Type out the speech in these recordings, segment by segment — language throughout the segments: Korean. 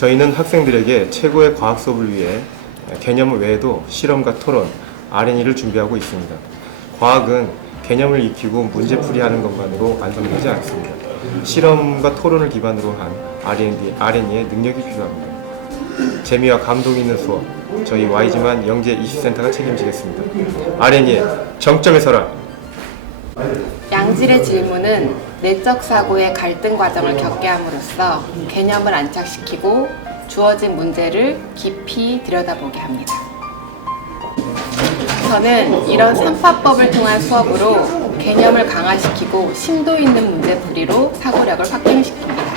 저희는 학생들에게 최고의 과학 수업을 위해 개념 외에도 실험과 토론, R&E를 준비하고 있습니다. 과학은 개념을 익히고 문제풀이하는 것만으로 완성되지 않습니다. 실험과 토론을 기반으로 한 R&D, R&E의 능력이 필요합니다. 재미와 감동 있는 수업, 저희 Y지만 영재 20센터가 책임지겠습니다. R&E의 정점에 서라! 양질의 질문은 내적 사고의 갈등 과정을 겪게 함으로써 개념을 안착시키고 주어진 문제를 깊이 들여다보게 합니다. 저는 이런 삼파법을 통한 수업으로 개념을 강화시키고 심도 있는 문제 풀이로 사고력을 확장시킵니다.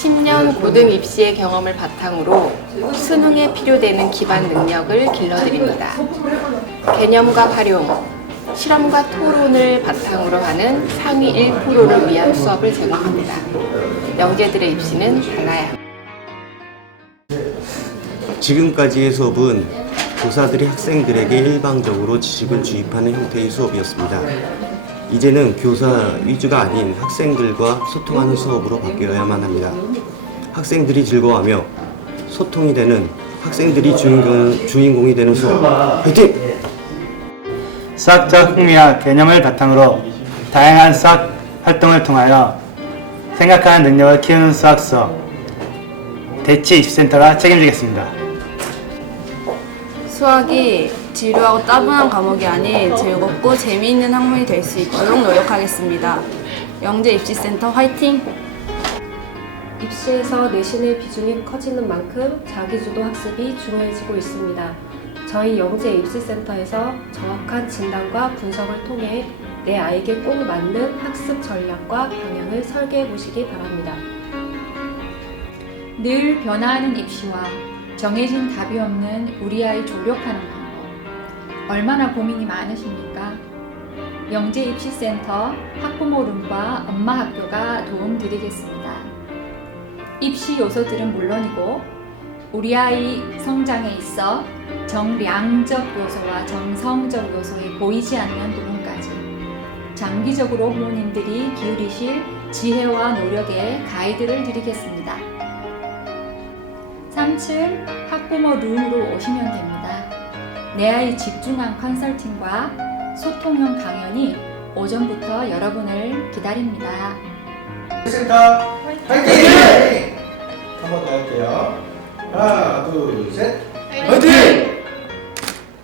10년 고등 입시의 경험을 바탕으로 수능에 필요되는 기반 능력을 길러드립니다. 개념과 활용, 실험과 토론을 바탕으로 하는 상위 1%를 위한 수업을 제공합니다. 영재들의 입시는 달라야. 지금까지의 수업은 교사들이 학생들에게 일방적으로 지식을 주입하는 형태의 수업이었습니다. 이제는 교사 위주가 아닌 학생들과 소통하는 수업으로 바뀌어야만 합니다. 학생들이 즐거워하며 소통이 되는 학생들이 주인공, 주인공이 되는 수업. 화이팅! 수학적 흥미와 개념을 바탕으로 다양한 수학 활동을 통하여 생각하는 능력을 키우는 수학 수업 대치 입시센터가 책임지겠습니다. 수학이 지루하고 따분한 과목이 아닌 즐겁고 재미있는 학문이 될 수 있도록 노력하겠습니다. 영재 입시센터 화이팅! 입시에서 내신의 비중이 커지는 만큼 자기주도 학습이 중요해지고 있습니다. 저희 영재 입시센터에서 정확한 진단과 분석을 통해 내 아이에게 꼭 맞는 학습 전략과 방향을 설계해 보시기 바랍니다. 늘 변화하는 입시와 정해진 답이 없는 우리 아이 조력하는 방법. 얼마나 고민이 많으십니까? 영재 입시센터 학부모 룸과 엄마 학교가 도움드리겠습니다. 입시 요소들은 물론이고 우리 아이 성장에 있어 정량적 요소와 정성적 요소에 보이지 않는 부분까지 장기적으로 부모님들이 기울이실 지혜와 노력에 가이드를 드리겠습니다. 3층 학부모 룸으로 오시면 됩니다. 내 아이 집중한 컨설팅과 소통형 강연이 오전부터 여러분을 기다립니다. 센터 화이팅! 한번 더 할게요. 하나, 둘, 셋. 화이팅!